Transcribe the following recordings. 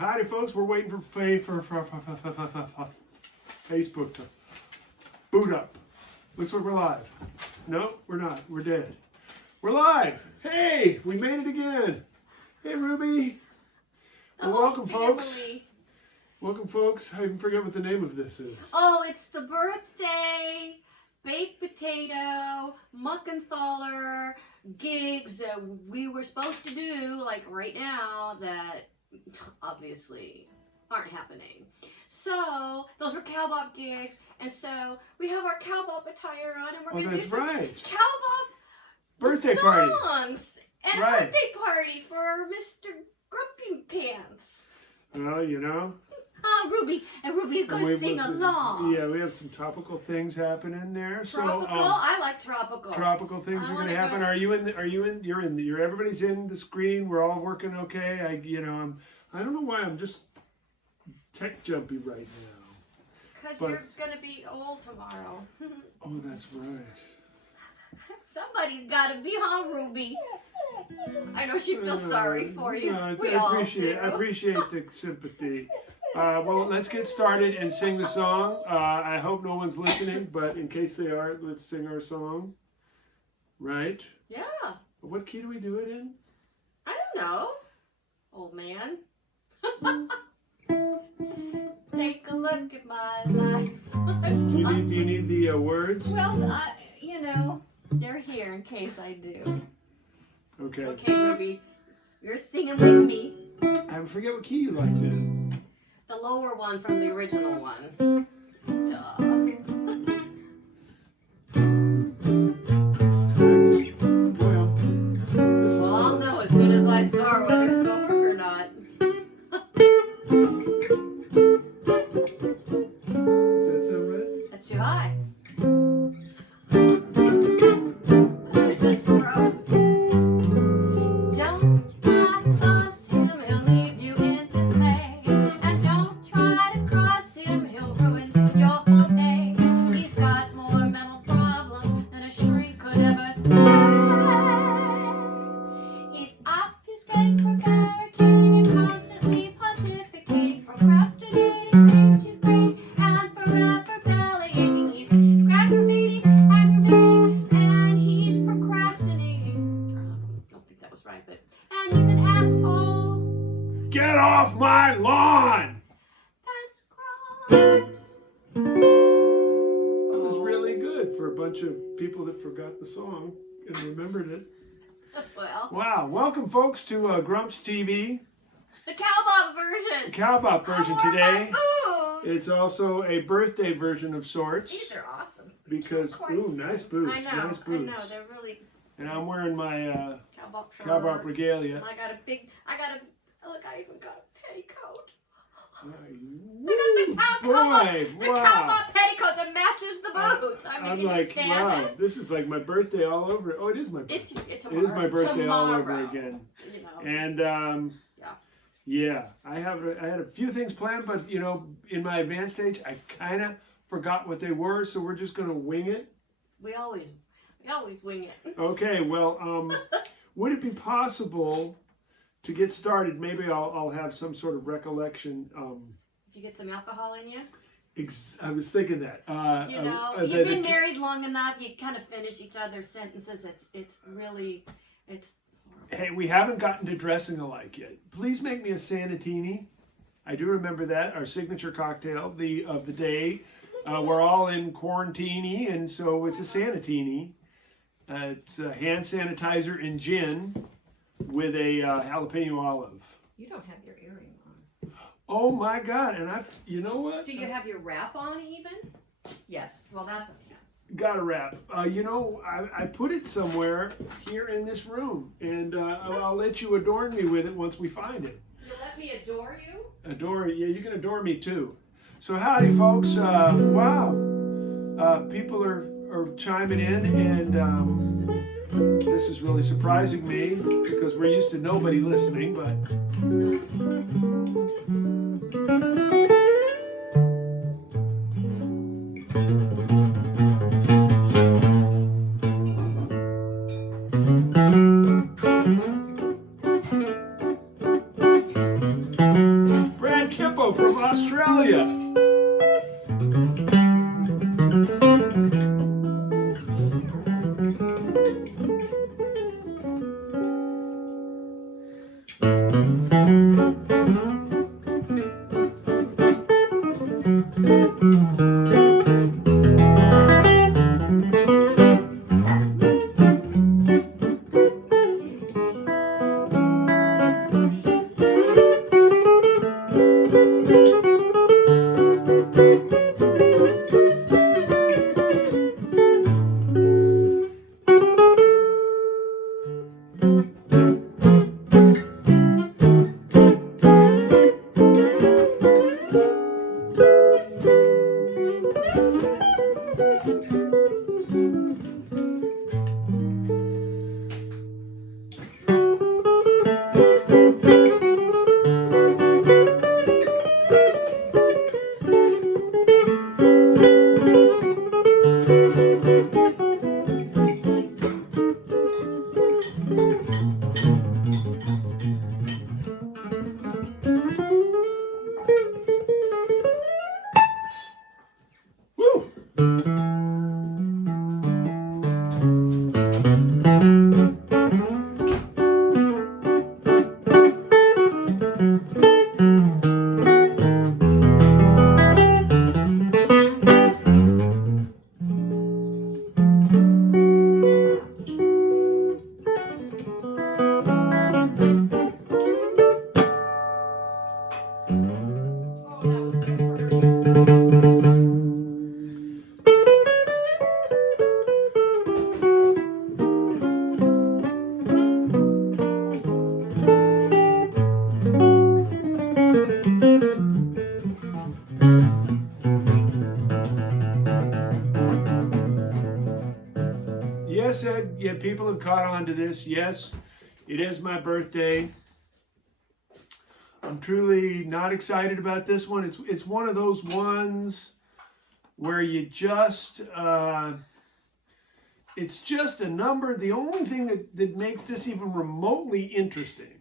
Howdy, folks. We're waiting for Facebook to boot up. Looks like we're live. No, we're not. We're dead. We're live. Hey, we made it again. Hey, Ruby. Well, welcome, folks. Welcome, folks. I even forget what the name of this is. Oh, it's the birthday baked potato muckenthaler gigs that we were supposed to do, like right now, that obviously aren't happening. So those were cowbop gigs, and so we have our cowbop attire on, and we're gonna do some cowbop birthday songs party. And a birthday party for Mr. Grumpy Pants. Well, you know. Ruby, and Ruby's going to sing along. Yeah, we have some topical things happening there. Tropical? I like tropical. Tropical things are going to happen. You're everybody's in the screen. We're all working okay. I don't know why I'm just tech jumpy right now. Because you're going to be old tomorrow. Oh, that's right. Somebody's got to be home, Ruby. I know she feels sorry for you. I appreciate the sympathy. Well, let's get started and sing the song. I hope no one's listening, but in case they are, let's sing our song. Right? Yeah. What key do we do it in? I don't know, old man. Take a look at my life. Do you need the words? Well, they're here in case I do. Okay. Okay, Ruby, you're singing with me. I forget what key you liked in. The lower one from the original one. Duh. Well, I'll know as soon as I start whether it's going to work or not. Is that so right? That's too high. They're such pros. Don't try to cross him, he'll leave you in dismay. And don't try to cross him, he'll ruin your whole day. He's got more mental problems than a shrink could ever say. He's obfuscating, prevaricating, and constantly pontificating, procrastinating, cringe and brain, and forever bellyaching. He's aggravating, and he's procrastinating. I don't think that was right, but and he's an asshole. Get off my lawn! That's Grumps. That was really good for a bunch of people that forgot the song and remembered it. Well, Wow, welcome folks to GrumpsTV. the cowbop version. Cowbop version I wore today. my boots. It's also a birthday version of sorts. These are awesome. Because, ooh, nice boots. I know, Nice boots. I know, they're really And I'm wearing my cowbop shirt. cowbop regalia. And look, I even got a petticoat. Woo, The boy, wow. cowbop petticoat that matches the boots. I'm like, wow, this is like my birthday all over. Oh, it is my birthday. It's It is my birthday all over tomorrow, again. You know. And yeah, I had a few things planned, but in my advanced stage, I kind of forgot what they were, so we're just gonna wing it. We always wing it. Okay, well, would it be possible to get started? Maybe I'll have some sort of recollection. If you get some alcohol in you. I was thinking that. You've been married long enough. You kind of finish each other's sentences. It's horrible. Hey, we haven't gotten to dressing alike yet. Please make me a Sanatini. I do remember that, our signature cocktail of the day. We're all in quarantine, and so it's a Sanatini. It's a hand sanitizer and gin with a jalapeno olive. You don't have your earring on. Oh my God! And you know what? Do you have your wrap on even? Yes. Well, that's okay. Got a wrap. I put it somewhere here in this room, and I'll let you adorn me with it once we find it. You'll let me adore you? Adore? Yeah, you can adore me too. So howdy, folks. Wow. People are chiming in, and this is really surprising me because we're used to nobody listening, but. from Australia. Woo! Yes, Ed, yeah, people have caught on to this. Yes, it is my birthday. I'm truly not excited about this one. It's one of those ones where you just, it's just a number. The only thing that makes this even remotely interesting,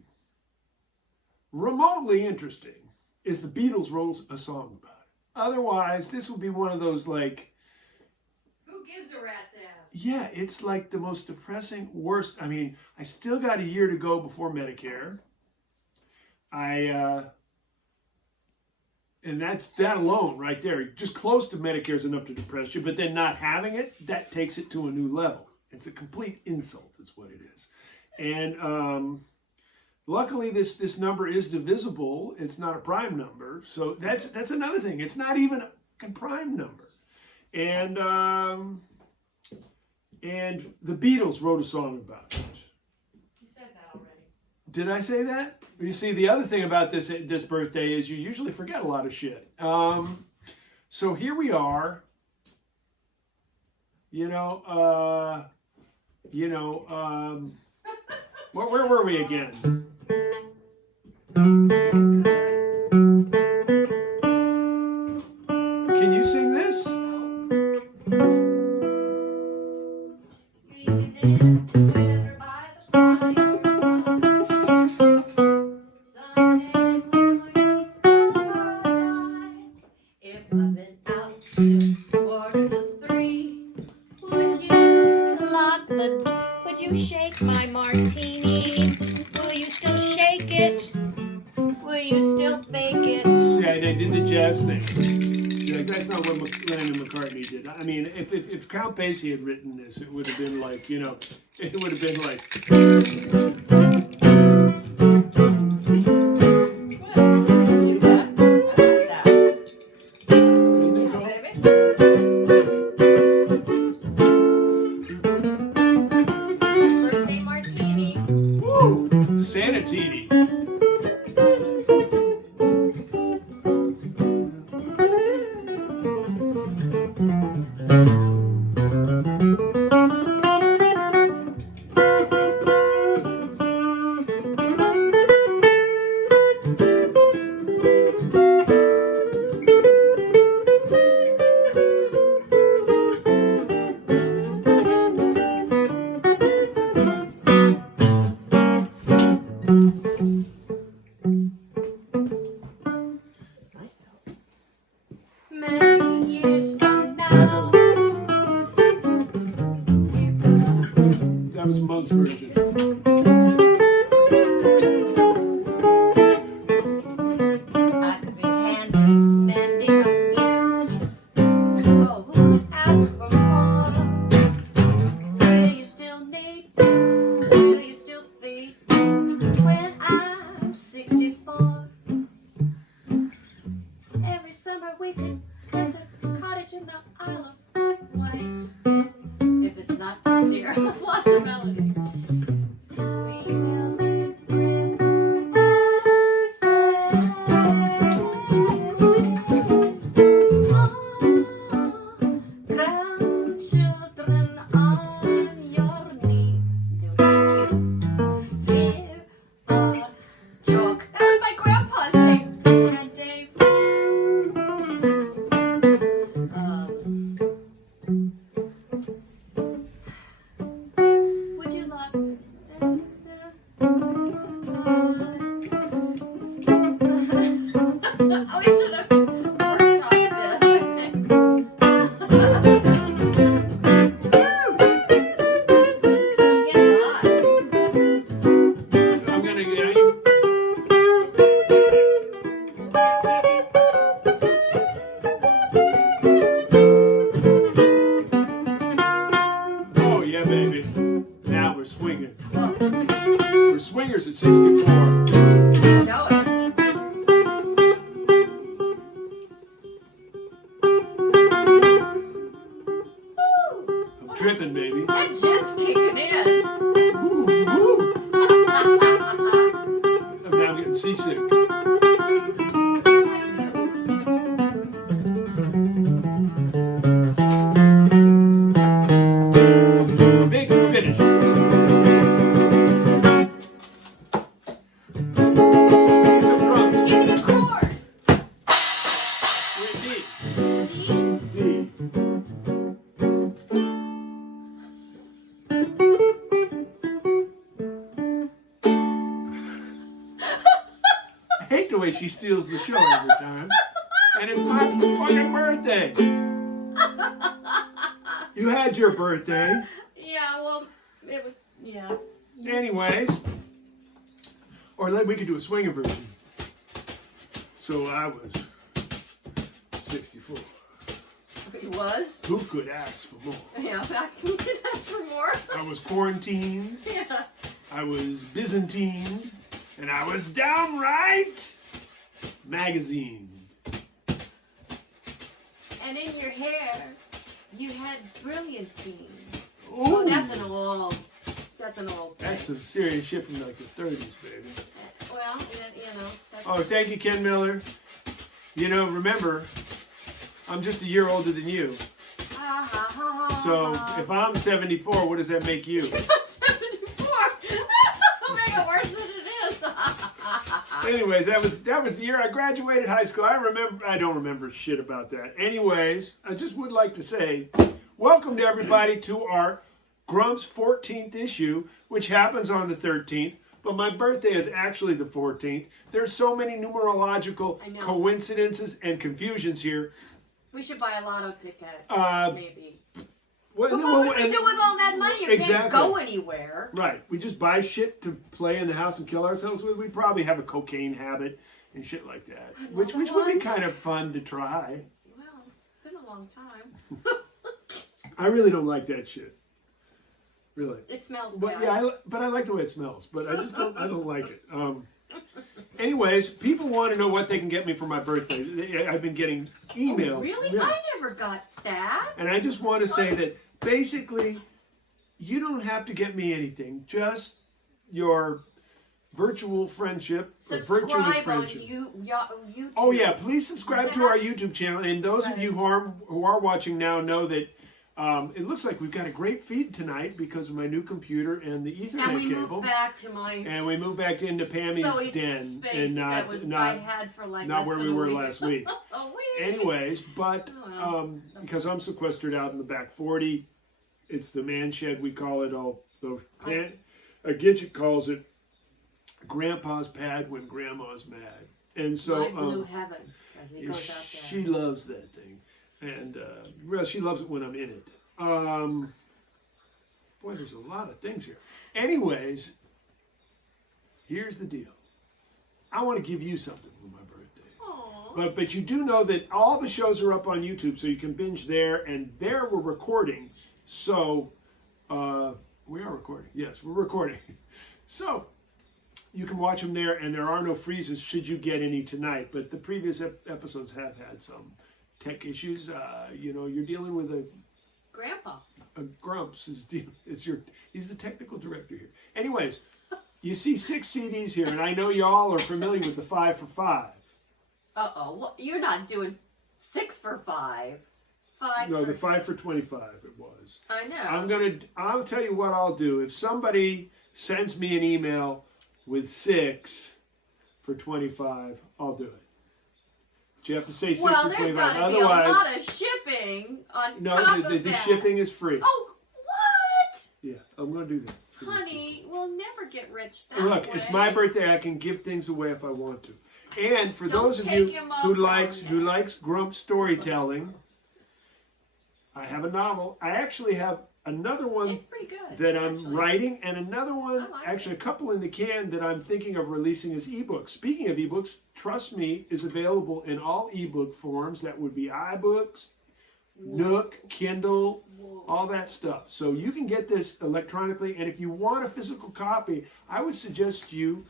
is the Beatles wrote a song about it. Otherwise, this would be one of those like, Who gives a rat's ass? yeah, it's like the most depressing, worst. I mean, I still got a year to go before Medicare. And that alone right there, just close to Medicare is enough to depress you, but then not having it, that takes it to a new level. It's a complete insult is what it is. And luckily this number is divisible. It's not a prime number. So that's another thing. It's not even a prime number. And the Beatles wrote a song about it. You said that already. Did I say that? You see, the other thing about this birthday is you usually forget a lot of shit. So here we are. Where were we again? Can you sing this? Would you shake my martini? Will you still shake it? Will you still bake it? See, I did the jazz thing. See, like, that's not what Lennon and McCartney did. I mean, if Count Basie had written this, it would have been like, it would have been like. Sanitini. the Isle of Wight. If it's not too dear, I've lost the melody. We will scrimp and sail. Grandchildren on your knee. No, thank you. Here are chalk. That was my grandpa's name. And Dave. Would you like? Oh, we should have worked on this, I think. It gets hot. I'm gonna get you. Oh yeah, baby. Now we're swinging. Oh, We're swingers at 64. know it. Woo! I'm tripping, baby. That jet's kicking in. Ooh, ooh. I'm now getting seasick. Big finish. Need some drums. Give me a chord. We're in D. D. D. I hate the way she steals the show every time. And it's my fucking birthday. You had your birthday. Yeah, well, it was, yeah. Anyways. Or we could do a swinging version. So I was 64. It was? Who could ask for more? Yeah, back you can ask for more. I was quarantined. Yeah. I was Byzantine. And I was downright magazine. And in your hair, you had brilliantine. Ooh, Oh, that's an old thing. that's some serious shit from like the 30s, baby. Well, you know. That's, Oh, thank you, Ken Miller. You know, remember, I'm just a year older than you. So if I'm 74, what does that make you? You're not 74. Make it worse than it is. Anyways, that was the year I graduated high school. I don't remember shit about that. Anyways, I just would like to say, welcome to everybody to our Grumps 14th issue, which happens on the 13th. But my birthday is actually the 14th. There's so many numerological coincidences and confusions here. We should buy a lotto ticket, maybe. Well, But what would we do with all that money? You can't go anywhere. Right. We just buy shit to play in the house and kill ourselves with. We probably have a cocaine habit and shit like that. Which would be kind of fun to try. Well, it's been a long time. I really don't like that shit. Really. It smells But bad. yeah, but I like the way it smells. But I just don't like it. Anyways, people want to know what they can get me for my birthday. I've been getting emails. Oh, really? Yeah. I never got that. And I just want to say that basically, you don't have to get me anything. Just your virtual friendship or virtuous Subscribe on friendship. YouTube. Oh yeah, please subscribe to our YouTube channel. And those of you who are watching now know that it looks like we've got a great feed tonight because of my new computer and the Ethernet and we cable. moved back to my. And we moved back into Pammy's den, space and that was I had for like not less where than we a were week. last week. A week. Anyways, but Oh, well. because I'm sequestered out in the back 40, it's the man shed we call it. Although a Gidget calls it Grandpa's pad when Grandma's mad, and so My blue heaven, as he goes out there. she loves that thing, and well, she loves it when I'm in it. Boy, there's a lot of things here. Anyways, here's the deal. I want to give you something for my birthday. Aww. But you do know that all the shows are up on YouTube, so you can binge there. And there we're recording. So, we are recording. Yes, we're recording. So, you can watch them there, and there are no freezes should you get any tonight. But the previous episodes have had some. tech issues, you know, you're dealing with Grandpa. Grumps he's the technical director here. Anyways, you see 6 CDs here, and I know y'all are familiar with the 5 for 5. Uh-oh. Well, you're not doing 6 for 5. 5 No, for... the 5 for 25 it was. I know. I'll tell you what I'll do. If somebody sends me an email with 6 for 25, I'll do it. But you have to say 6 well, for there's 25. got to be Otherwise, a lot of shipping on top no, of the that. shipping is free. Oh, what? Yeah, I'm going to do that. Honey, we'll never get rich that Look, way. it's my birthday. I can give things away if I want to. And for Don't those of take you him up who on likes that. Grump storytelling, I have a novel. I actually have another one It's pretty good. that I'm actually. writing, and another one, I like actually it. a couple in the can that I'm thinking of releasing as ebooks. Speaking of ebooks, Trust Me is available in all ebook forms. That would be iBooks, Nook, Kindle, Whoa. all that stuff. So you can get this electronically, and if you want a physical copy, I would suggest you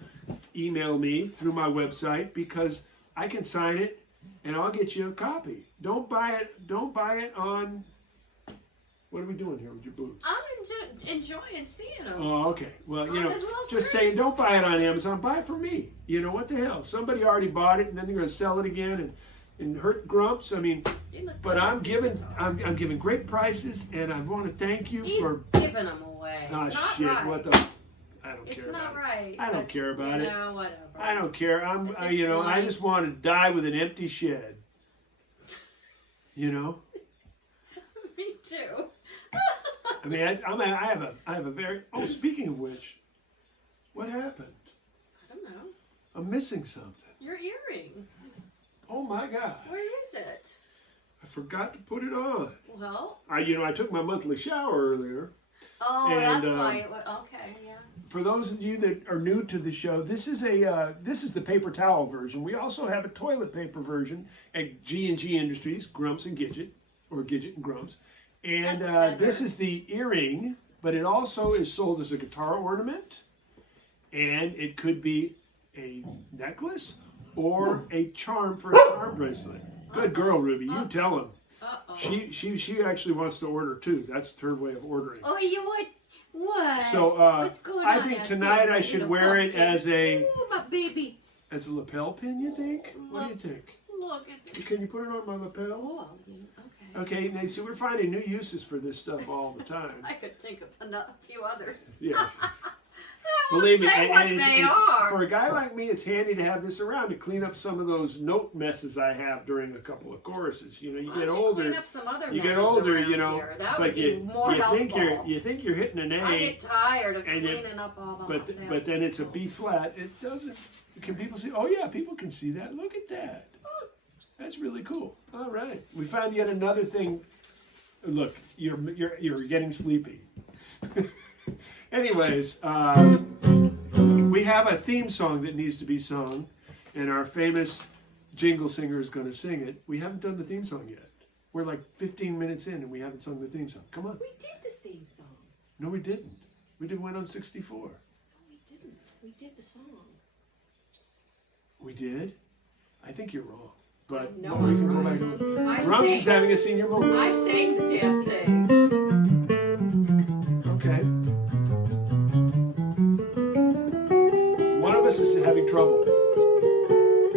email me through my website, because I can sign it and I'll get you a copy. Don't buy it on... What are we doing here with your boobs? I'm enjoying seeing them. Oh, okay. Well, you On know, this little just screen. saying, don't buy it on Amazon. Buy it from me. You know, what the hell? Somebody already bought it, and then they're going to sell it again and hurt Grumps. I mean, You look but good. I'm giving great prices, and I want to thank you He's for... giving them away. Ah, It's not shit, right. what the... I don't It's care not about it. right. I don't but, care about you it. know, whatever. I don't care. At this You know, I point- just want to die with an empty shed. You know? Me too. I mean, I have a very... Oh, speaking of which, what happened? I don't know. I'm missing something. Your earring. Oh my God. Where is it? I forgot to put it on. Well. I took my monthly shower earlier. Oh, And, that's why. It was, okay, yeah. For those of you that are new to the show, this is the paper towel version. We also have a toilet paper version at G&G Industries, Grumps and Gidget, or Gidget and Grumps. And That's better. this is the earring, but it also is sold as a guitar ornament, and it could be a necklace or a charm for a charm bracelet. Good girl, Ruby. You tell him. Uh-oh. She actually wants to order too. That's her way of ordering. Oh, you would? What? So What's going I on think out tonight there, I should little wear it pumpkin? as a Ooh, my baby. lapel pin. You think? What do you think? Look at this. Can you put it on my lapel? Oh, okay. Okay, now see, we're finding new uses for this stuff all the time. I could think of a few others. Yeah. I won't Believe me, say what and they are. for a guy like me, it's handy to have this around to clean up some of those note messes I have during a couple of choruses. You know, you Why get don't you older. clean up some other You get messes older, around you know. here? That It's would like be more helpful. you think you're hitting an A, I get tired of and you- cleaning up all by myself. but then it's a B flat. It doesn't. Can people see? Oh yeah, people can see that. Look at that. That's really cool. All right, we found yet another thing. Look, you're getting sleepy. Anyways, we have a theme song that needs to be sung, and our famous jingle singer is going to sing it. We haven't done the theme song yet. We're like 15 minutes in, and we haven't sung the theme song. Come on. We did this theme song. No, we didn't. We did one on 64. No, we didn't. We did the song. We did? I think you're wrong. But No, we can I'm go right. back and I Grumps is sang, having a senior moment. I sang the damn thing. Okay. One of us is having trouble.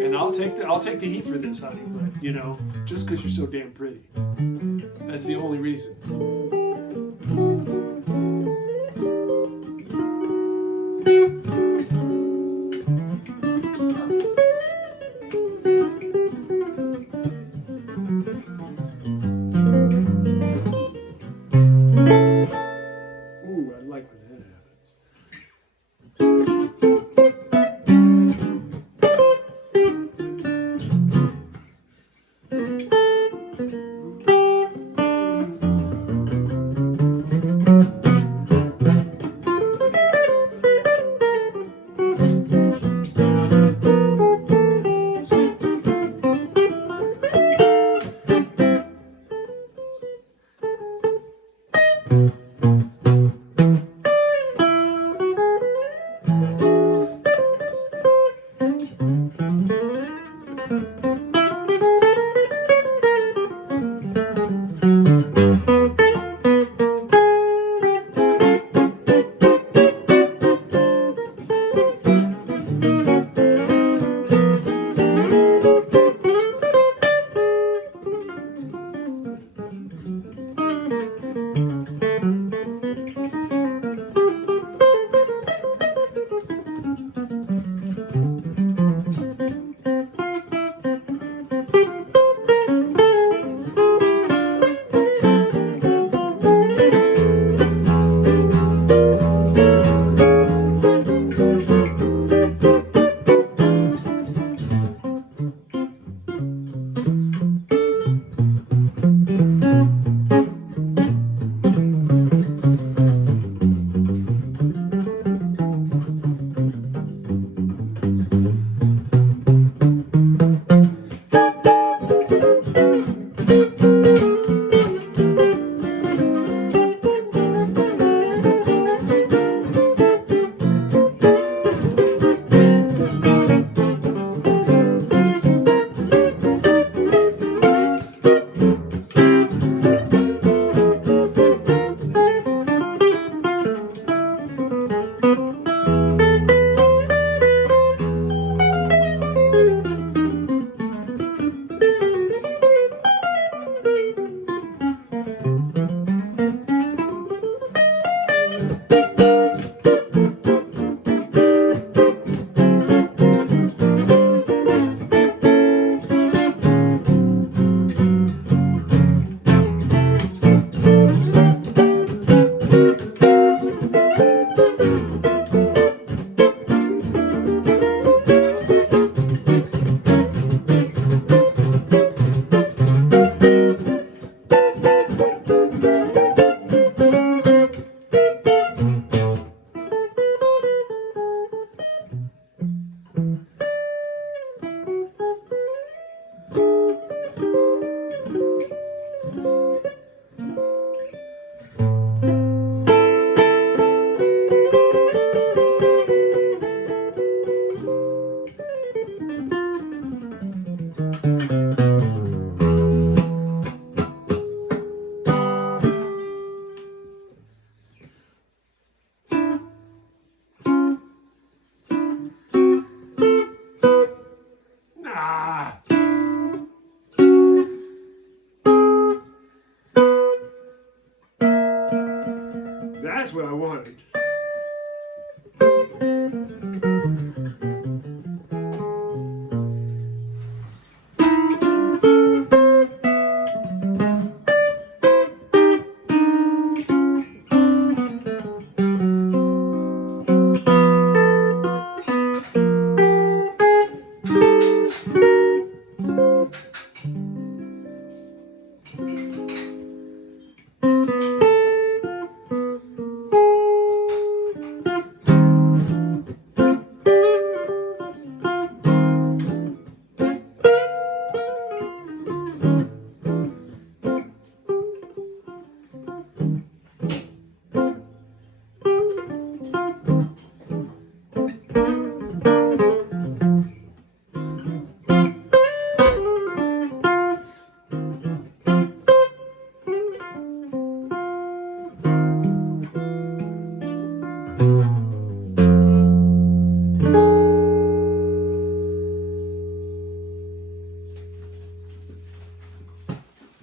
And I'll take the heat for this, honey, but you know, just because you're so damn pretty. That's the only reason. Ooh, I like when that happens. that's what I wanted.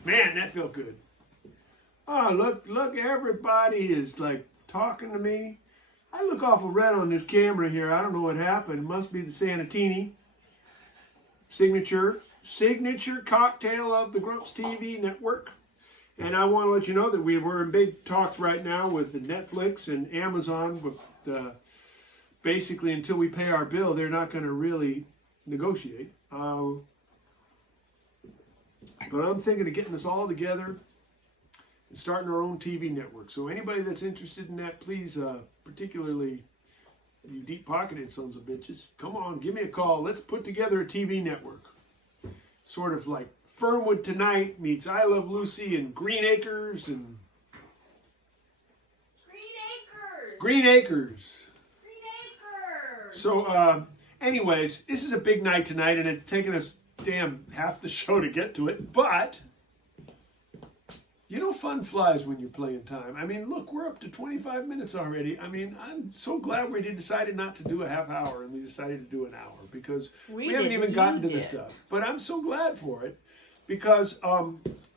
Man, that felt good. Oh, look, everybody is like talking to me. I look awful red on this camera here. I don't know what happened. It must be the Sanatini signature cocktail of the GrumpsTV network. And I want to let you know that we're in big talks right now with the Netflix and Amazon. But basically, until we pay our bill, they're not going to really negotiate. But I'm thinking of getting us all together and starting our own TV network. So anybody that's interested in that, please, particularly you deep-pocketed sons of bitches, come on, give me a call. Let's put together a TV network. Sort of like Fernwood Tonight meets I Love Lucy and Green Acres and... Green Acres. So, anyways, this is a big night tonight, and it's taken us damn half the show to get to it, but you know, fun flies when you're playing time. I mean, look, we're up to 25 minutes already. I mean, I'm so glad we decided not to do a half hour and we decided to do an hour because we haven't even gotten to the stuff. But I'm so glad for it because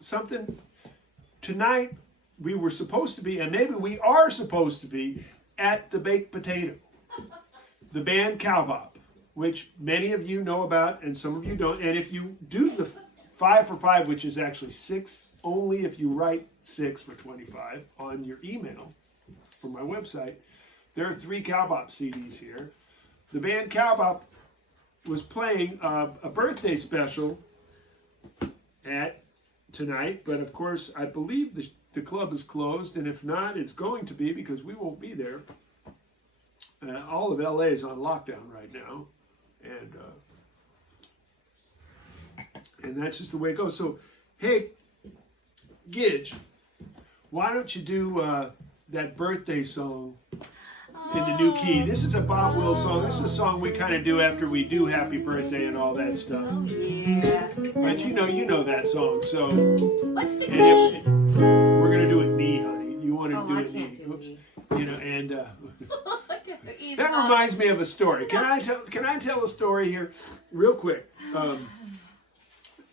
something tonight we were supposed to be, and maybe we are supposed to be, at the Baked Potato, the band Cowbop, which many of you know about and some of you don't. And if you do the 5 for 5, which is actually 6 only if you write 6 for 25 on your email from my website, there are 3 Cowbop CDs here. The band Cowbop was playing a birthday special at tonight, but of course I believe the club is closed, and if not, it's going to be because we won't be there. All of LA is on lockdown right now. And that's just the way it goes. So, hey, Gidge, why don't you do that birthday song in the new key? This is a Bob Wills song. This is a song we kind of do after we do Happy Birthday and all that stuff. Oh, yeah. But you know that song. So, What's the key? We're going to do it knee, honey. You want to do it knee. Oops. You know, and that reminds me of a story. Can I tell a story here real quick?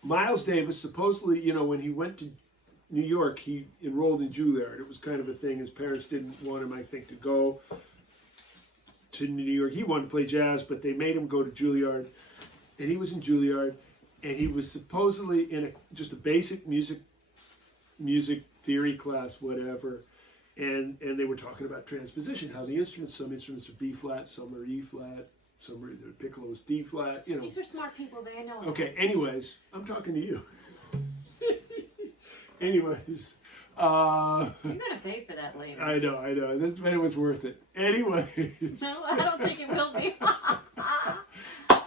Miles Davis, supposedly, you know, when he went to New York, he enrolled in Juilliard. It was kind of a thing. His parents didn't want him, I think, to go to New York. He wanted to play jazz, but they made him go to Juilliard. And he was in Juilliard, and he was supposedly in just a basic music theory class, whatever. And they were talking about transposition, how the instruments, some instruments are B flat, some are E flat, some are the piccolo's D flat, you know. These are smart people, they know. Okay, anyways, I'm talking to you. Anyways. You're going to pay for that later. I know. But it was worth it. Anyways. No, I don't think it will be.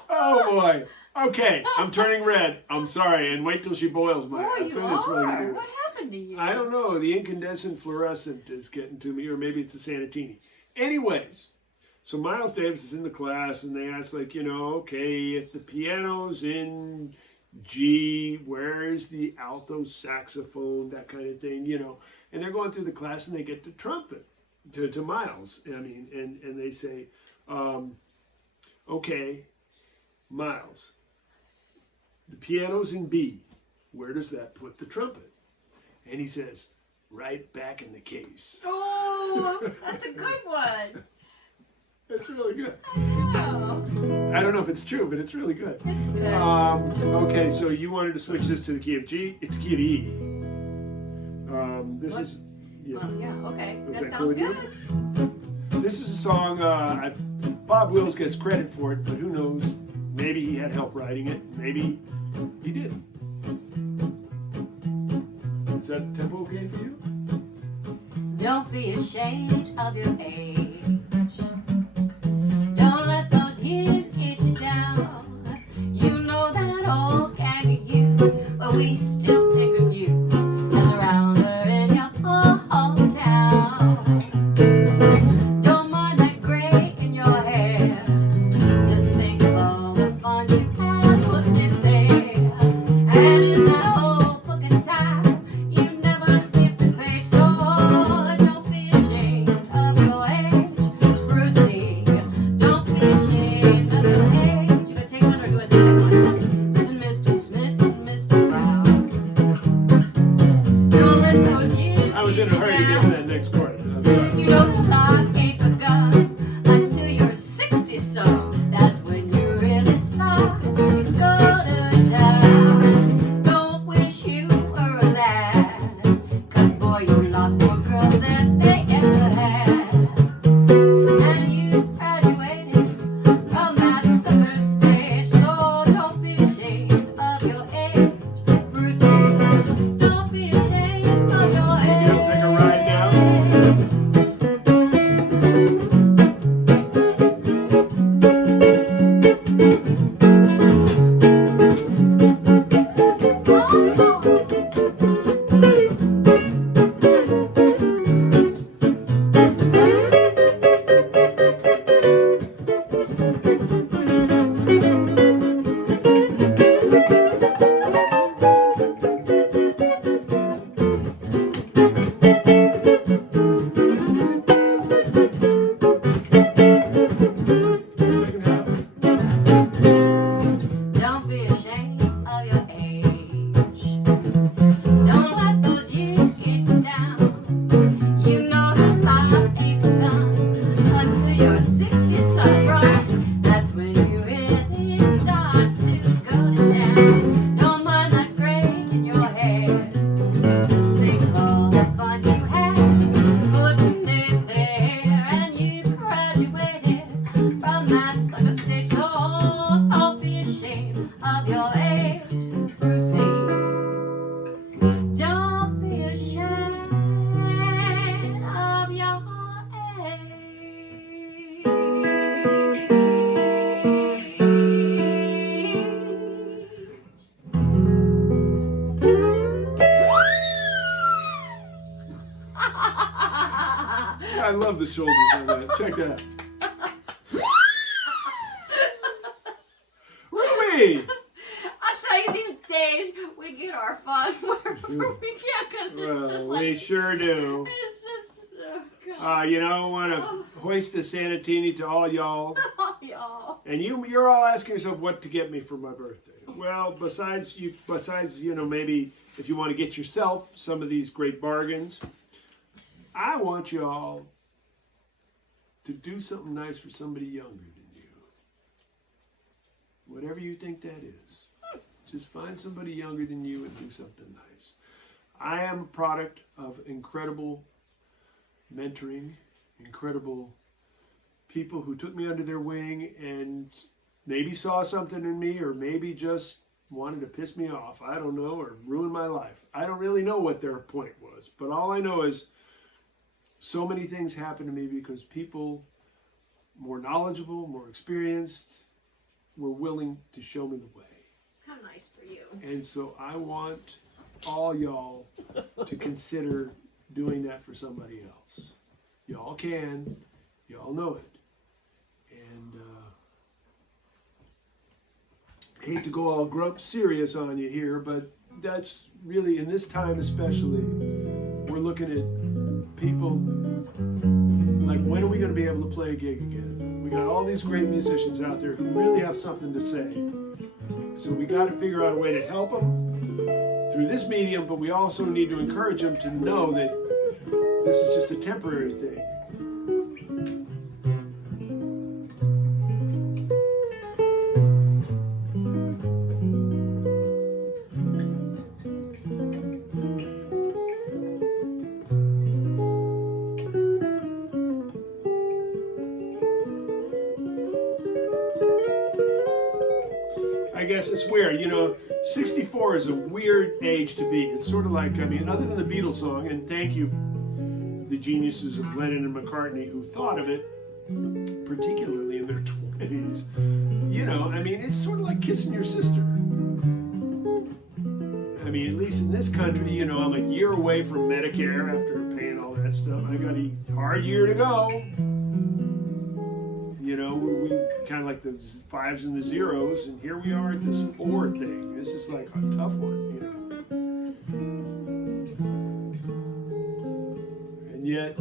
Oh, boy. Okay, I'm turning red. I'm sorry, and wait till she boils my Boy, ass. you are. What happened to you? I don't know. The incandescent fluorescent is getting to me, or maybe it's the Sanatini. Anyways, so Miles Davis is in the class, and they ask, like, you know, okay, if the piano's in G, where's the alto saxophone, that kind of thing, you know. And they're going through the class, and they get the trumpet to Miles. I mean, and they say, okay, Miles, the piano's in B. Where does that put the trumpet? And he says, right back in the case. Oh, that's a good one. It's really good. I know. I don't know if it's true, but it's really good. It's good. Okay, so you wanted to switch this to the key of G. It's key of E. This What? is. Yeah. Well, yeah, okay. Is That that cool sounds with you? good. This is a song. Bob Wills gets credit for it, but who knows? Maybe he had help writing it. Maybe he didn't. Is that tempo okay for you? Don't be ashamed of your age. Don't let those years get you down. You know that old gang of you, but we still think of you as a rounder in your hometown. Don't mind that gray in your hair. Just think of all the fun you had putting it there. And in that whole book and time, you never skipped a page. So don't be ashamed of your age, Brucey. Don't be ashamed of your age. You gonna take one or do I take one? Listen, Mr. Smith and Mr. Brown. Don't let those years I was in a get you hurry to get to down. that next chord. I'm sorry. You know that life ain't begun until you're 60, so that's when you really start to go to town. Don't wish you were a lad, 'cause boy, you lost more girls than they ever had. And you graduated from that sucker stage, so don't be ashamed of your age, Brucey. Don't be ashamed of your age. You don't take a ride now? Second half. Don't be ashamed of your age. Don't let those years get you down. You know that life ain't begun until you're 60, so right. That's when you really start to go to town. Don't mind that gray in your hair. Just think of all the fun you had putting it there. And you graduated from that sucker stage, so don't be ashamed of your age, Brucey. Don't be ashamed of your I love the shoulders on that. Check that out. Ruby! I tell you, these days we get our fun wherever we can, because it's just Well, like we sure do. it's just God. You know, I want to hoist a Sanatini to all y'all. Oh, y'all. And you're all asking yourself what to get me for my birthday. Well, besides you know, maybe if you want to get yourself some of these great bargains, I want you all to do something nice for somebody younger than you. Whatever you think that is. Just find somebody younger than you and do something nice. I am a product of incredible mentoring, incredible people who took me under their wing and maybe saw something in me, or maybe just wanted to piss me off. I don't know, or ruin my life. I don't really know what their point was, but all I know is so many things happened to me because people more knowledgeable, more experienced, were willing to show me the way. How nice for you. And so I want all y'all to consider doing that for somebody else. Y'all can, y'all know it. And hate to go all grump serious on you here, but that's really, in this time especially, we're looking at people like, when are we going to be able to play a gig again? We got all these great musicians out there who really have something to say. So we got to figure out a way to help them through this medium, but we also need to encourage them to know that This is just a temporary thing. I guess it's weird, you know, 64 is a weird age to be. It's sort of like, I mean, other than the Beatles song, and thank you, the geniuses of Lennon and McCartney who thought of it, particularly in their 20s. You know, I mean, it's sort of like kissing your sister. I mean, at least in this country, you know, I'm a year away from Medicare after paying all that stuff. I got a hard year to go. You know, we kind of like the 5s and the 0s, and here we are at this 4 thing. This is like a tough one, you know. And yet,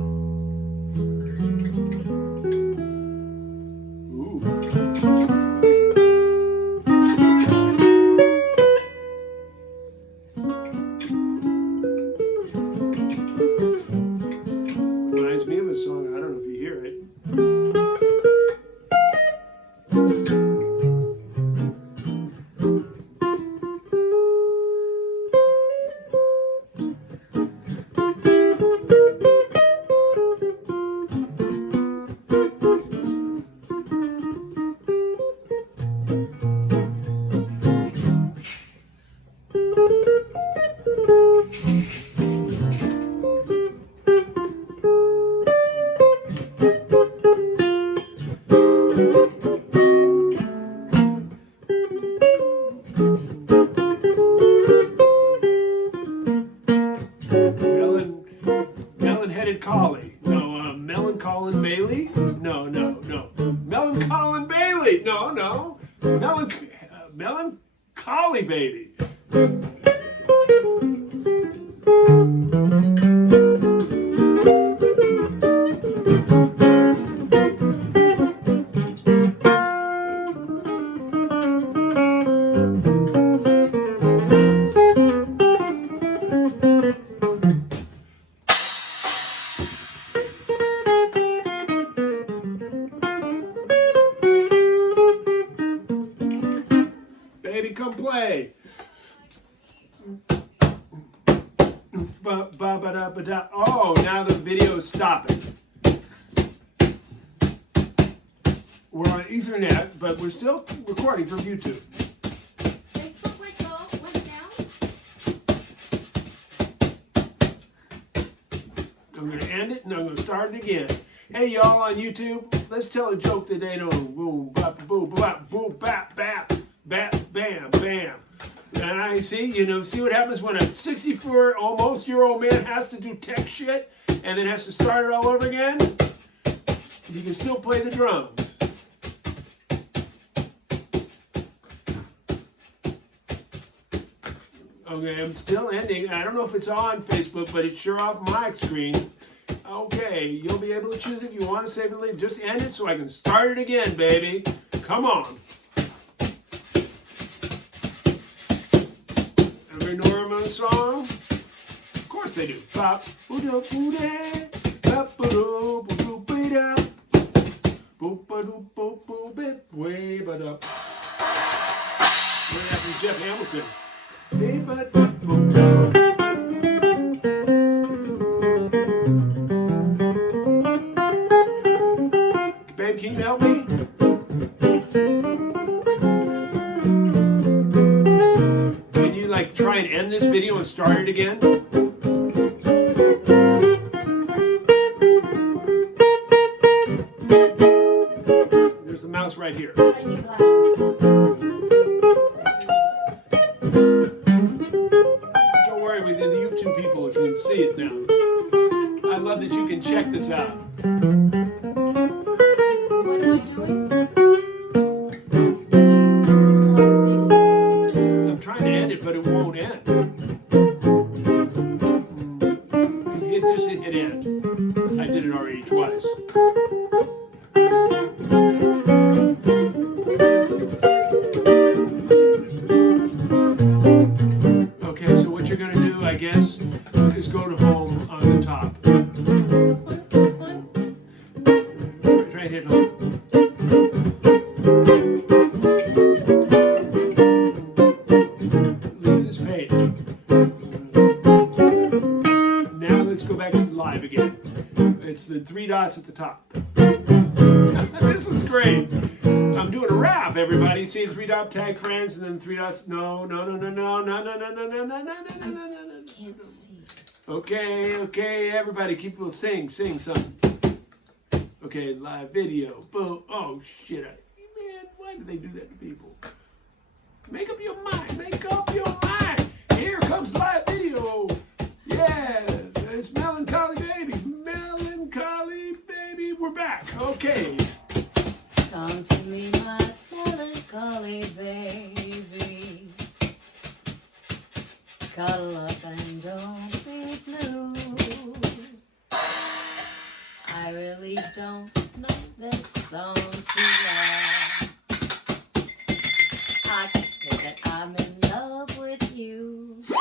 ooh. Reminds me of a song, I don't know if you hear it. Melon-headed collie. No, Melancholy Bailey. No. Melancholy Bailey. No. Melancholy baby. Baby, come play. Oh, now the video's stopping. We're on Ethernet, but we're still recording from YouTube. Facebook went down. I'm going to end it and I'm going to start it again. Hey, y'all on YouTube, let's tell a joke that ain't on. Boom, bap, boom, bap, boom, bap, bap, bap, bam, bam. And I see, you know, see what happens when a 64 almost year old man has to do tech shit and then has to start it all over again? He can still play the drums. Okay, I'm still ending. I don't know if it's on Facebook, but it's sure off my screen. Okay, you'll be able to choose if you want to save and leave. Just end it so I can start it again, baby. Come on. Every Norman song? Of course they do. Bop, boo-doo, boo-da, bop, boo-doo, boo-doo, bee-da, boop-ba-doo, boop-boo, bit, way-ba-da. Learned that from Jeff Hamilton. Bee-ba-da-boo-da. Babe, can you help me? Can you like try and end this video and start it again? There's the mouse right here. I need glasses. Don't worry with the YouTube people if you can see it now. I love that you can check this out. What am I doing? I'm trying to end it, but it won't end. Just hit end. I did it already twice. Okay, so what you're going to do, I guess, is go to home on the top. dots at the top. This is great. I'm doing a rap, everybody. See, 3 dot tag friends, and then 3 dots. No. Can't see. Okay, everybody, sing something. Okay, live video. Boom. Oh shit, man, why do they do that to people? Make up your mind. Here comes live video. Yeah, it's Melancholy Baby. We're back. Okay. Come to me, my melancholy baby. Cuddle up and don't be blue. I really don't know this song too well. I can say that I'm in love with you. See,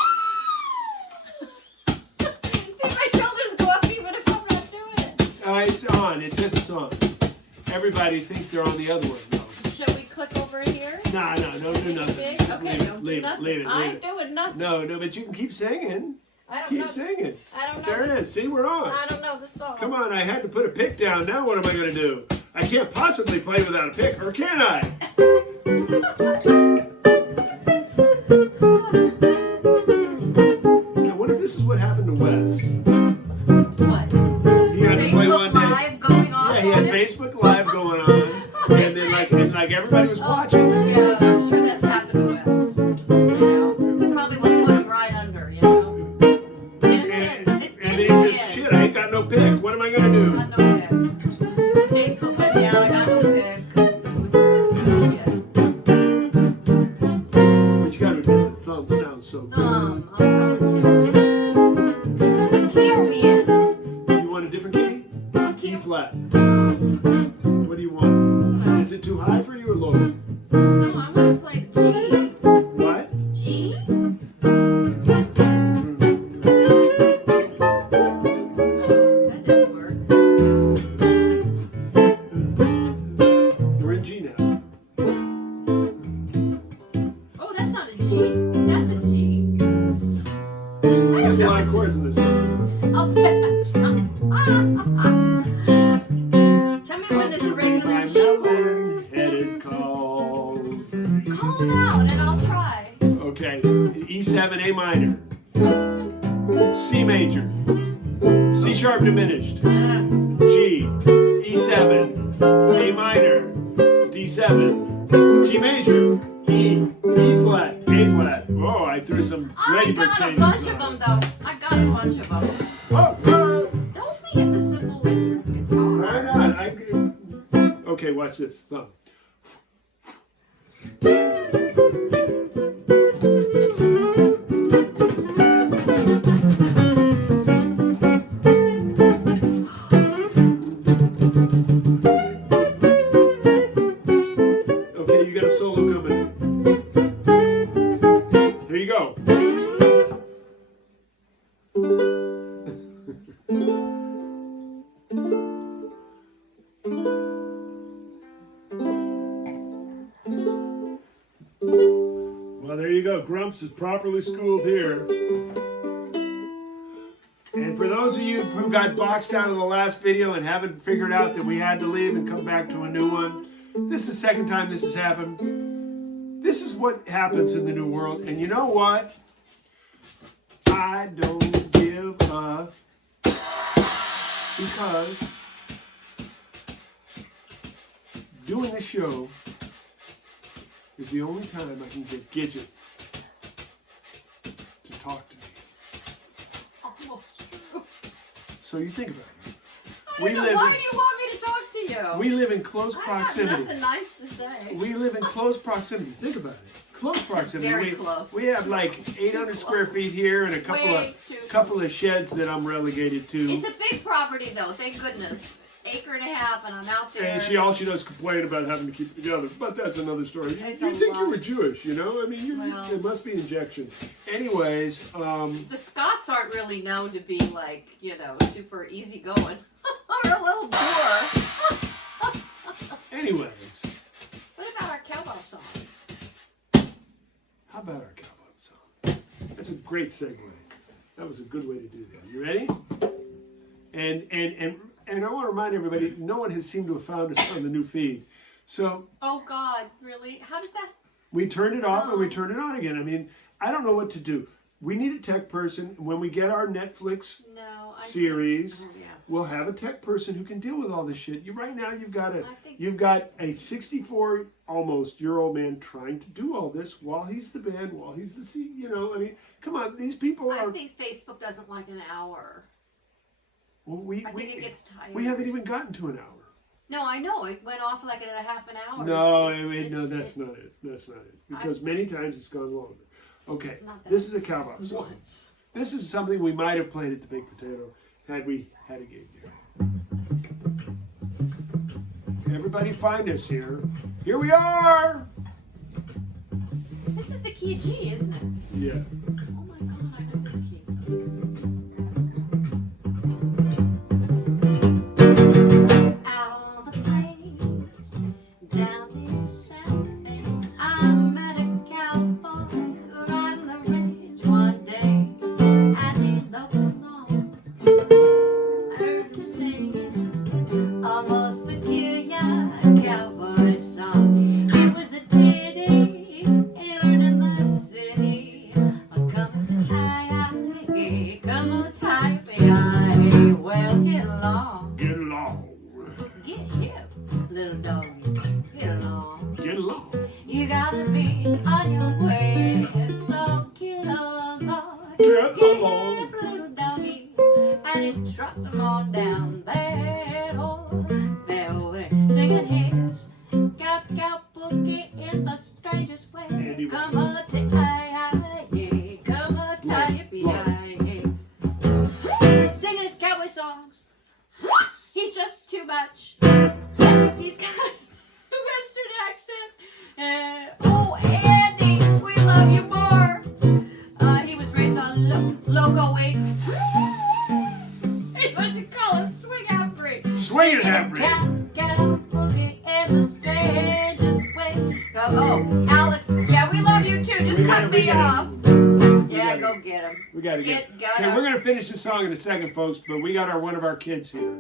my shoulders go up even if I'm not doing it. It's on. It says it's on. Everybody thinks they're on the other one. No. Should we click over here? No, don't do nothing. Just Okay, don't do nothing. leave it. I'm doing nothing. No, but you can keep singing. I don't Keep know. singing. I don't know. There it is. See, we're on. I don't know the song. Come on, I had to put a pick down. Now what am I going to do? I can't possibly play without a pick, or can I? Now, what if this is what happened to Wes? What? He had to play one Facebook day. Live going off Yeah, he had on it? Facebook Live going on, and then like everybody was watching. Yeah, I'm sure that's happened to Wes. You know, that's probably what put him right under, you know. And he says, "Shit, I ain't got no pick. What am I going to do?" I got no pick. Facebook went down, I got no pick. Yeah. But you got to admit, the thumb sounds so good. I'm what key are we in? You want a different key? What key? E flat. What do you want? Is it too high for you or low? No, I want to play G. What? G? That didn't work. We're in G now. Oh, that's not a G. That's a G. I There's don't a lot know. of chords in this song. I'll play Tell me when there's a regular My G chord. melon-headed call. Call them out and I'll try. Okay, E7, A minor, C major, C sharp diminished, G, E7, A minor, D7, G major, E, E flat, A flat. Oh, I threw some I labor got a changes bunch of on them though. I got a bunch of them. Oh, Don't be in the symbol with your why guitar. not? Okay, watch this. Thumb. Okay, you got a solo coming. Here you go. Well, there you go. Grumps is properly schooled here. And for those of you who got boxed out of the last video and haven't figured out that we had to leave and come back to a new one, this is the second time this has happened. This is what happens in the new world. And you know what? I don't give a because doing this show is the only time I can get Gidget to talk to me. Almost true. So you think about it. I don't know, why do you want me to talk to you? We live in close I got proximity. nothing nice to say. We live in close proximity. Think about it. Close proximity. Very close. We have like 800 square feet here and a Way too couple of sheds that I'm relegated to. It's a big property though, thank goodness. Acre and a half and I'm out there. And all she does is complain about having to keep it together. But that's another story. It's You a think you lot. were Jewish, you know? I mean, Well. it must be injection. Anyways, The Scots aren't really known to be like, you know, super easygoing. Or a little poor. anyways, What about our cowbell song? how about our cowboy song? That's a great segue. That was a good way to do that. You ready? and I want to remind everybody, no one has seemed to have found us on the new feed. So Oh God, really? How does that? we turned it off and we Oh. turned it on again. I mean, I don't know what to do. We need a tech person. When we get our Netflix No. series, Think, yeah. we'll have a tech person who can deal with all this shit. Right now you've got I think. a 64 almost year old man trying to do all this while he's the band, while he's the you know. I mean, come on, these people I are. think Facebook doesn't like an hour. Well, I think it gets tired. we haven't even gotten to an hour. No, I know. It went off like at a half an hour. No, that's not it. That's not it. Because many times it's gone longer. Okay, this is a cowbell song. Once. This is something we might have played at the Baked Potato had we had a gig here. Everybody find us here. Here we are! This is the key G, isn't it? Yeah. Oh my God, I know this key. Out on the plains, down in South End, I met a cowboy riding the range one day. As he loped along, I heard him singing a most peculiar cowboy song. He was a ditty he learned in the city. Come to hi, come on, hi, well, get along. Get along. Get hip, little doggy, get along. Get along. You gotta be on your way, so get along. Get Get along. hip, little doggy, and he trucked him on down that old fairway, singing his cow cow boogie in the strangest way. Andy Come Rose. on, tie, come on, tie, singing his cowboy songs. He's just too much. He's got a western accent. Oh, Andy, we love you more. He was raised on loco weight. It's what you call a swing half break. Swing it, Henry. Cow boogie in the strangest way. Oh, Alex, yeah, we love you too. Just We cut gotta- we me gotta- off. Yeah, gotta- go get him. We gotta get. Okay, him. we're gonna finish the song in a second, folks. But we got one of our kids here.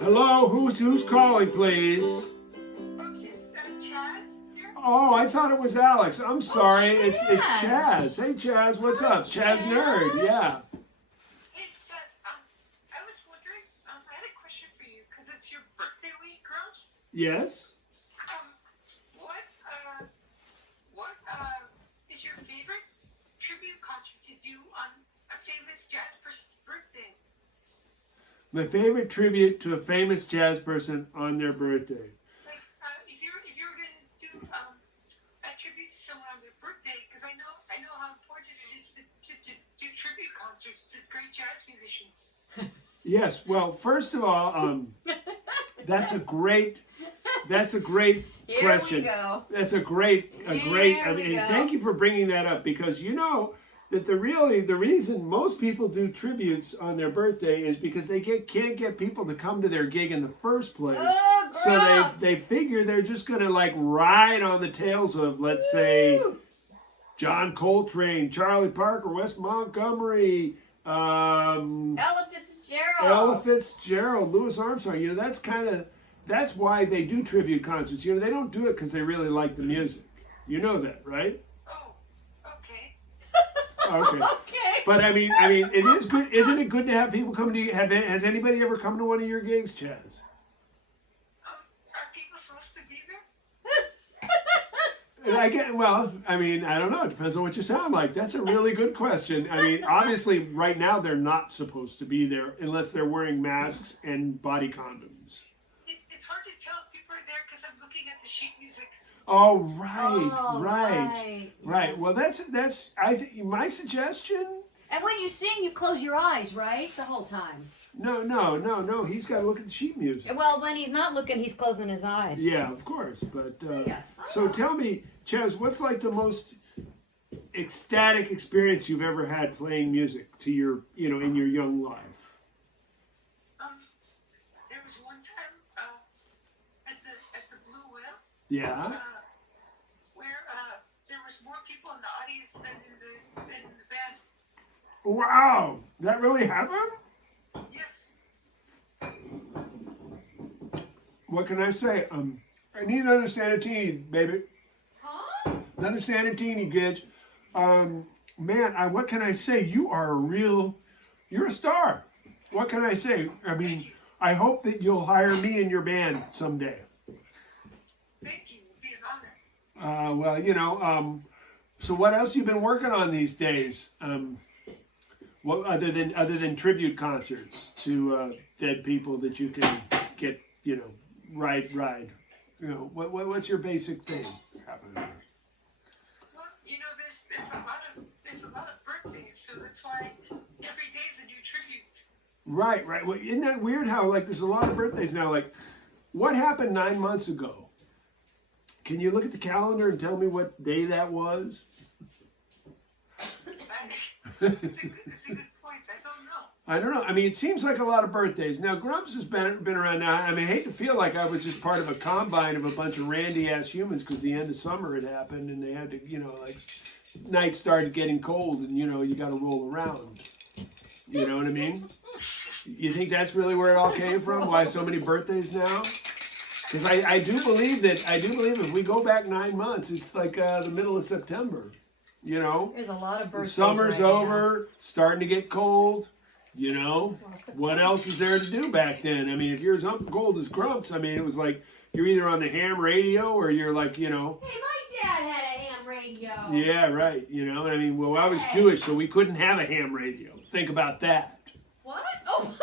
Hello, who's calling, please? Oh, I thought it was Alex. I'm sorry. It's Chaz. Hey, Chaz, what's up? Chaz Nerd. Yeah. Hey, Jess, I was wondering, I had a question for you, because it's your birthday week, Grumps. Yes. What is your favorite tribute concert to do on a famous jazz person's birthday? My favorite tribute to a famous jazz person on their birthday. Like, if you were going to do a tribute to someone on their birthday, because I know how important it is to do tribute concerts to great jazz musicians. Yes. Well, first of all, that's a great Here question. we go. That's a great. Here I we mean, go. thank you for bringing that up, because you know that the reason most people do tributes on their birthday is because they can't get people to come to their gig in the first place. Oh, So Grumps. they figure they're just gonna like ride on the tails of, let's say, Woo. John Coltrane, Charlie Parker, Wes Montgomery, Ella Fitzgerald. Ella Fitzgerald, Louis Armstrong. You know, that's why they do tribute concerts. You know, they don't do it because they really like the music. You know that, right? Oh, okay. Okay. Okay. But I mean, it is good. Isn't it good to have people come to you? Has anybody ever come to one of your gigs, Chaz? Are people supposed to be there? I don't know. It depends on what you sound like. That's a really good question. I mean, obviously, right now they're not supposed to be there unless they're wearing masks and body condoms. It's hard to tell if people are there because I'm looking at the sheet music. Oh, right, Oh, right. right. Well, that's I think my suggestion. And when you sing, you close your eyes, right? The whole time. No. He's got to look at the sheet music. Well, when he's not looking, he's closing his eyes. Yeah, of course. But Yeah. so tell me, Chaz, what's like the most ecstatic experience you've ever had playing music to your, in your young life? There was one time at the Blue Whale Yeah. where there was more people in the audience than in the band. Wow, that really happened? Yes. What can I say? I need another Sanatini, baby. Huh? Another Sanatini, Gidge. Man, what can I say? You're a star. What can I say? I mean, I hope that you'll hire me in your band someday. Thank you. It'd be an honor. Well, so what else you been working on these days? What other than tribute concerts to dead people that you can get, ride. What's your basic thing happening there? Well, there's a lot of birthdays, so that's why every day's a new tribute. Right. Well, isn't that weird how there's a lot of birthdays now? Like, what happened 9 months ago? Can you look at the calendar and tell me what day that was? It's a good point. I don't know. I mean, it seems like a lot of birthdays. Now, Grumps has been around now. I mean, I hate to feel like I was just part of a combine of a bunch of randy-ass humans because the end of summer had happened and they had to, nights started getting cold and, you got to roll around. You know what I mean? You think that's really where it all came from? Why so many birthdays now? Because I do believe if we go back 9 months, it's like the middle of September. There's a lot of The birthdays. summer's right over, starting to get cold. What else is there to do back then? I mean, if you're as cold as Grumps, I mean, it was like you're either on the ham radio or you're like, Hey, my dad had a ham radio. Yeah, right. I mean, well, I was Jewish, so we couldn't have a ham radio. Think about that. What? Oh.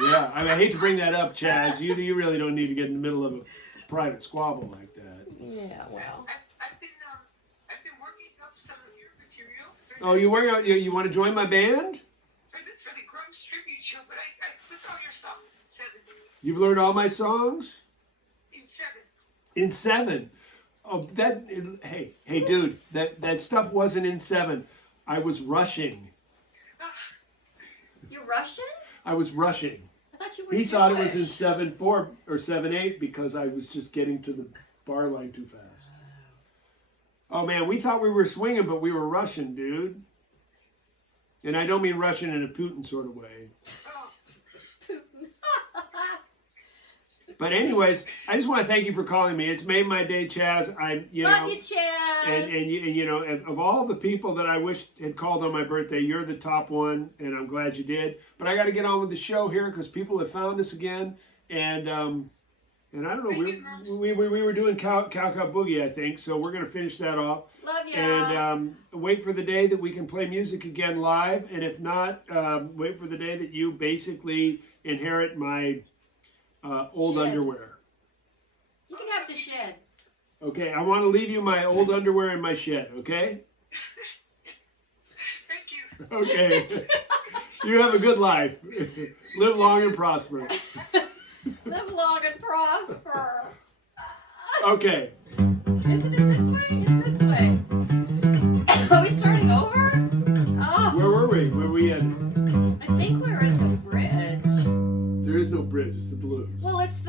Yeah, I mean, I hate to bring that up, Chaz. You really don't need to get in the middle of a private squabble like that. Yeah, well. I've been working up some of your material. Oh, you want to join my band? For the Grumps tribute show, but I put all your songs in 7. You've learned all my songs? In 7. In 7. Oh, hey, dude, that stuff wasn't in 7. I was rushing. You're Russian? I was rushing. I thought you were He Jewish. thought it was in 7-4 or 7-8 because I was just getting to the bar line too fast. Oh man, we thought we were swinging, but we were Russian, dude. And I don't mean Russian in a Putin sort of way. But anyways, I just want to thank you for calling me. It's made my day, Chaz. Love you, Chaz. And of all the people that I wish had called on my birthday, you're the top one, and I'm glad you did. But I got to get on with the show here because people have found us again, and I don't know, we were doing Cow Boogie, I think, so we're gonna finish that off. Love you. And wait for the day that we can play music again live, and if not, wait for the day that you basically inherit my old Shed. Underwear. You can have the shed. Okay, I want to leave you my old underwear in my shed, okay? Thank you. Okay. You have a good life. Live long and prosper. Live long and prosper. Okay. Isn't it this way? It's this way. Are we starting over? Oh, Where were we? Where were we at? I think we're at the bridge. There is no bridge, it's the blues. Well, it's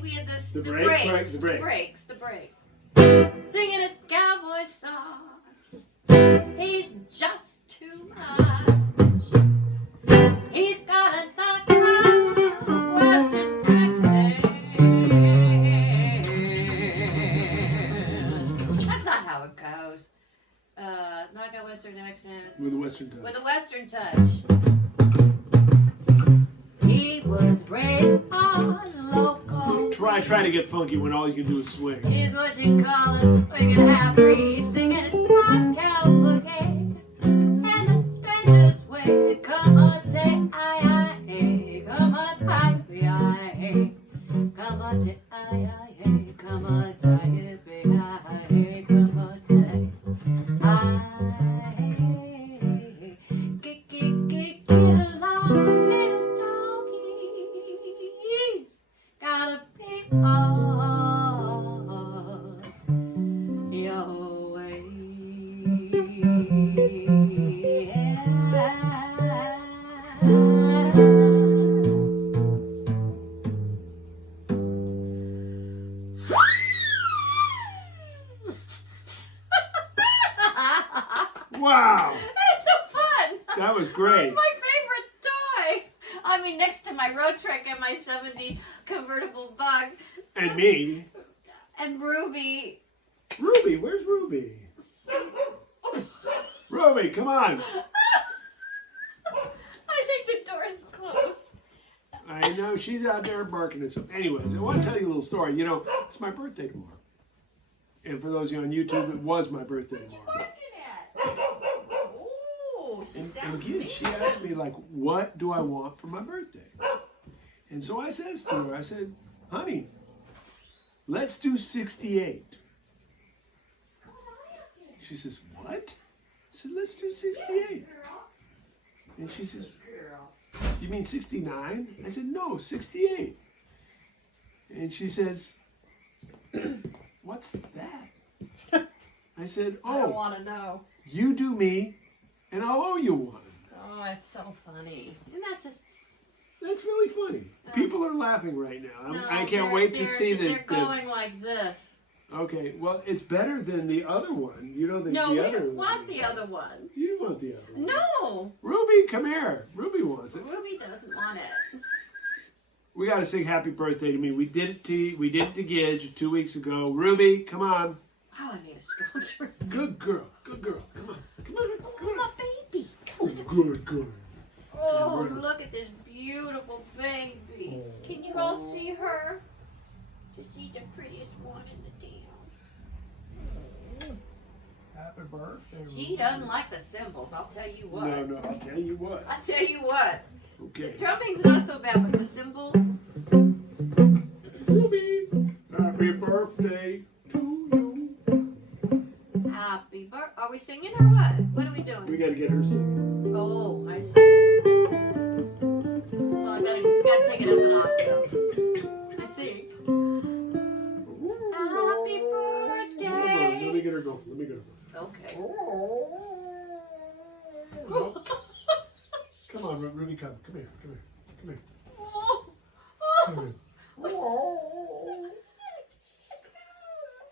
we had this The the break, breaks, the break. the break. Singing his cowboy song. He's just too much. He's got a knock western accent. That's not how it goes. Not a western accent. With a western touch. With a western touch. He was raised on local. Try to get funky when all you can do is swing. He's what you call a swinging half-breed, singing his cow bouquet. And the strangest way, come on, take I, come on, tie, come on, take I, come on, tie, come on, take get along, little doggy. Gotta be on your way. Wow! That's so fun! That was great. That's my favorite toy. I mean, next to my road trick and my 70 convertible bug. And me. And Ruby. Ruby, where's Ruby? Ruby, come on. I think the door's closed. I know, she's out there barking at something. Anyways, I want to tell you a little story. You know, it's my birthday tomorrow. And for those of you on YouTube, it was my birthday What you tomorrow. barking at? Oh, she And sounds again, mean. she asked me, like, what do I want for my birthday? And so I says to her, I said, honey, let's do 68. She says, what? I said, let's do 68. And she says, you mean 69? I said, no, 68. And she says, what's that? I said, I don't oh, want to know. you do me, and I'll owe you one. Oh, it's so funny. Isn't that just... That's really funny. People are laughing right now. No, I can't wait to see They're going like this. Okay, well, it's better than the other one. You know, No, the we other don't one. want the other one. You want the other one. No. Ruby, come here. Ruby wants it. Ruby doesn't want it. We got to sing happy birthday to me. We did it to Gidge 2 weeks ago. Ruby, come on. Wow, I made a strong drink. Good girl. Good girl. Come on. Come on. Come Oh, on. my baby. Oh, good girl. Oh, Yeah, look at this beautiful baby. Can you all see her? She's the prettiest one in the town. Happy birthday. She doesn't like the cymbals, I'll tell you what. No, I'll tell you what. I'll tell you what. Okay. The drumming's not so bad, but the cymbal. Ruby, happy birthday to you. Happy birthday. Are we singing or what? What are we doing? We got to get her singing. Oh, I see. Well, I gotta take it up an octave. I think. Happy Hold on, let me birthday. get her going. Let me get her going. Okay. Come on, Ruby, come. Come here. Come here. Come here. Oh. Come here.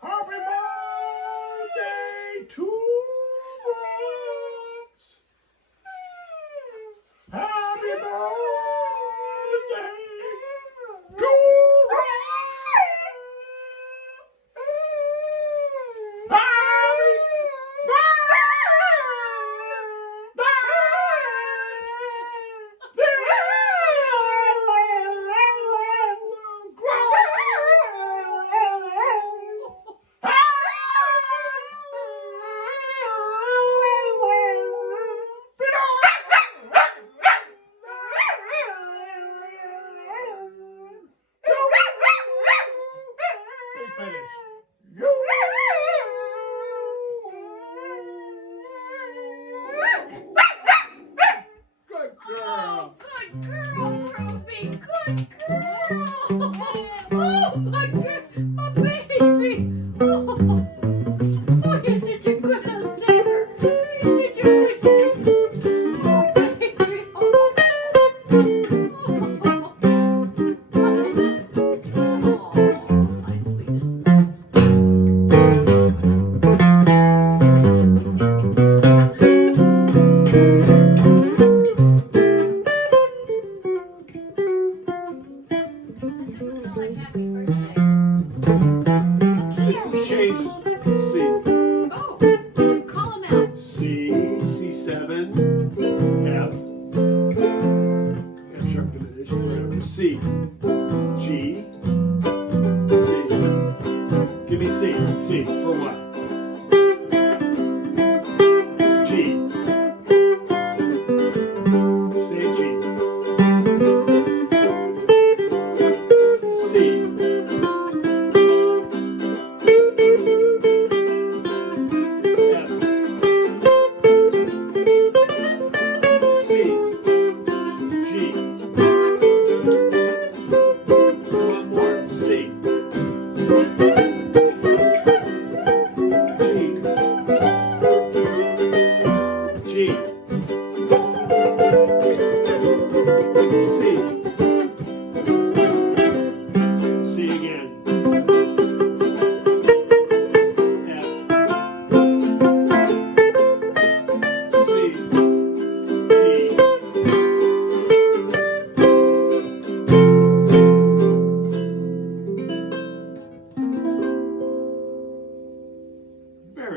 Happy birthday to Grumps. Happy birthday to Grumps. Happy birthday.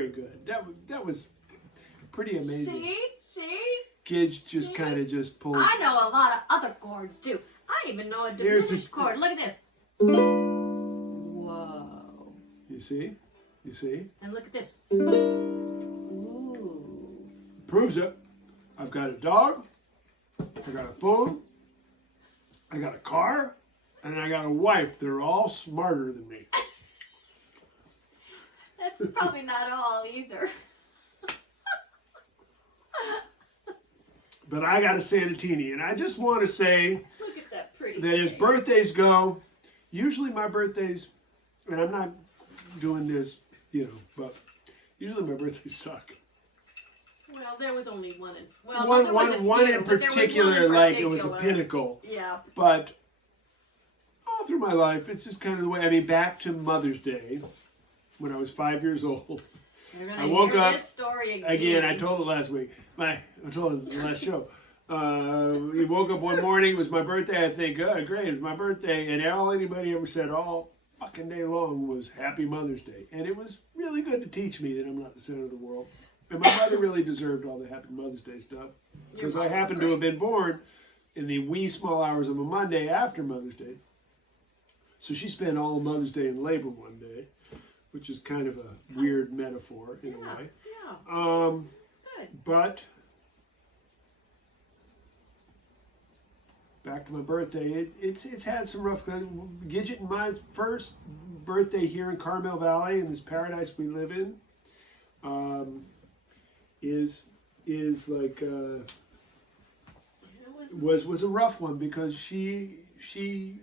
very good. That was pretty amazing. See? Kids just kind of just pulled. I know a lot of other chords too. I even know a Here's diminished the- chord. Look at this. Whoa. You see? And look at this. Ooh. Proves it. I've got a dog. I got a phone. I got a car. And I got a wife. They're all smarter than me. That's probably not all either. But I got a Sanatini. And I just want to say Look at that pretty that as face. birthdays go, usually my birthdays, and I'm not doing this, but usually my birthdays suck. Well, there was only one in. Well, One there was a in few, but there was particular, one in like it was a particular. pinnacle. Yeah. But all through my life, it's just kind of the way. I mean, back to Mother's Day, when I was 5 years old. You're gonna I woke hear up this story again. I told it last week. I told it in the last show. We woke up one morning. It was my birthday. I think, oh, great, it was my birthday. And all anybody ever said all fucking day long was Happy Mother's Day. And it was really good to teach me that I'm not the center of the world. And my mother really deserved all the Happy Mother's Day stuff. Because I happened to have been born in the wee small hours of a Monday after Mother's Day. So she spent all of Mother's Day in labor one day, which is kind of a weird metaphor in a way. Yeah. Good. But back to my birthday, it's had some rough. Gidget and my first birthday here in Carmel Valley, in this paradise we live in, is like was a rough one because she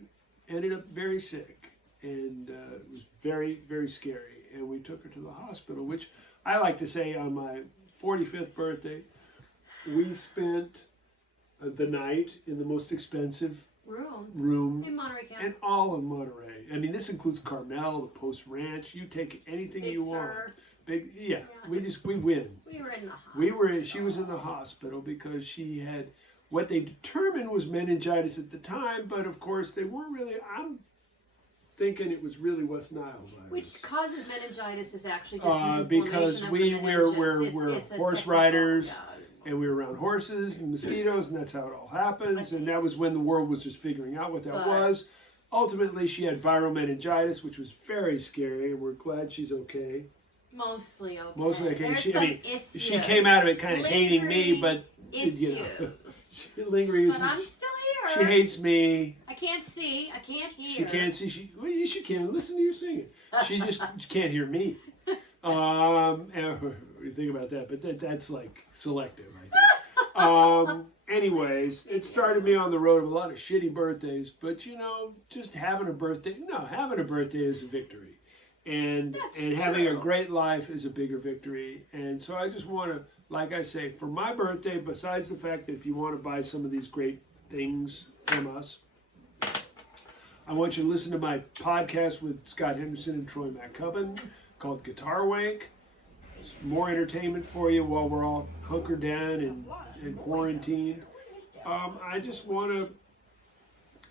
ended up very sick and it was very, very scary. And we took her to the hospital, which I like to say on my 45th birthday, we spent the night in the most expensive room In Monterey County. in all of Monterey. I mean, this includes Carmel, the Post Ranch. You take anything Big you Sur. want. We win. We were in the hospital. She was in the hospital because she had what they determined was meningitis at the time, but of course they weren't really. I'm thinking it was really West Nile virus. Which causes meningitis is actually just an because inflammation of the meninges. we're It's a horse technical- riders. yeah. And we were around horses and mosquitoes, and that's how it all happens. And that was when the world was just figuring out what that was. Ultimately, she had viral meningitis, which was very scary, and we're glad she's okay. Mostly okay. Mostly okay. There's She some came out of it kind of hating me, lingering but issues. lingering But I'm still She here. hates me. I can't see. I can't hear. She can't see. She can listen to you singing. She just can't hear me. And you think about that, but that's like selective, I think. Anyways, it started me on the road of a lot of shitty birthdays, but just having a birthday. No, having a birthday is a victory, and That's having a true. great life is a bigger victory. And so I just want to, like I say, for my birthday, besides the fact that if you want to buy some of these great things from us, I want you to listen to my podcast with Scott Henderson and Troy McCubbin called Guitar Wank. It's more entertainment for you while we're all hunkered down and quarantined. I just want to,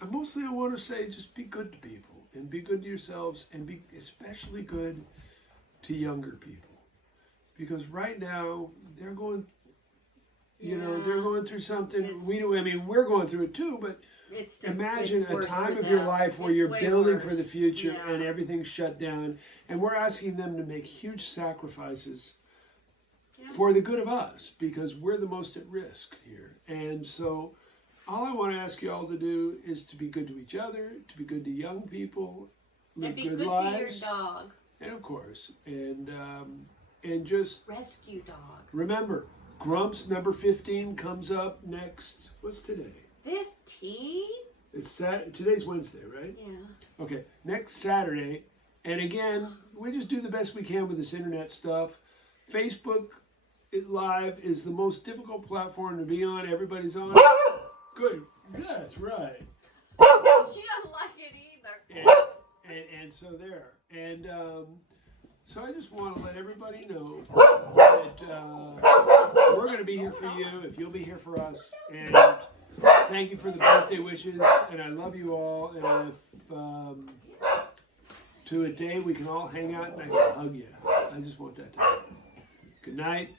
I want to say just be good to people and be good to yourselves and be especially good to younger people. Because right now they're going, they're going through something. We're going through it too, but imagine it's a worse time for of your them. life where It's you're way building worse. for the future Yeah. and everything's shut down, and we're asking them to make huge sacrifices for the good of us because we're the most at risk here. And so all I want to ask you all to do is to be good to each other, to be good to young people, live And be good good lives, to your dog. and of course, and just Rescue dog. remember, Grumps number 15 comes up next. What's today? 15? It's today's Wednesday, right? Yeah. Okay, next Saturday. And again, we just do the best we can with this internet stuff. Facebook Live is the most difficult platform to be on. Everybody's on. Good. That's right. She doesn't like it either. And so there. And so I just want to let everybody know that we're going to be here for you if you'll be here for us. And thank you for the birthday wishes. And I love you all. And to a day we can all hang out and I can hug you. I just want that to happen. Good night,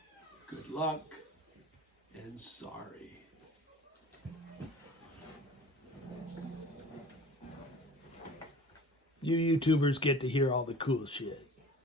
good luck, and sorry. You YouTubers get to hear all the cool shit.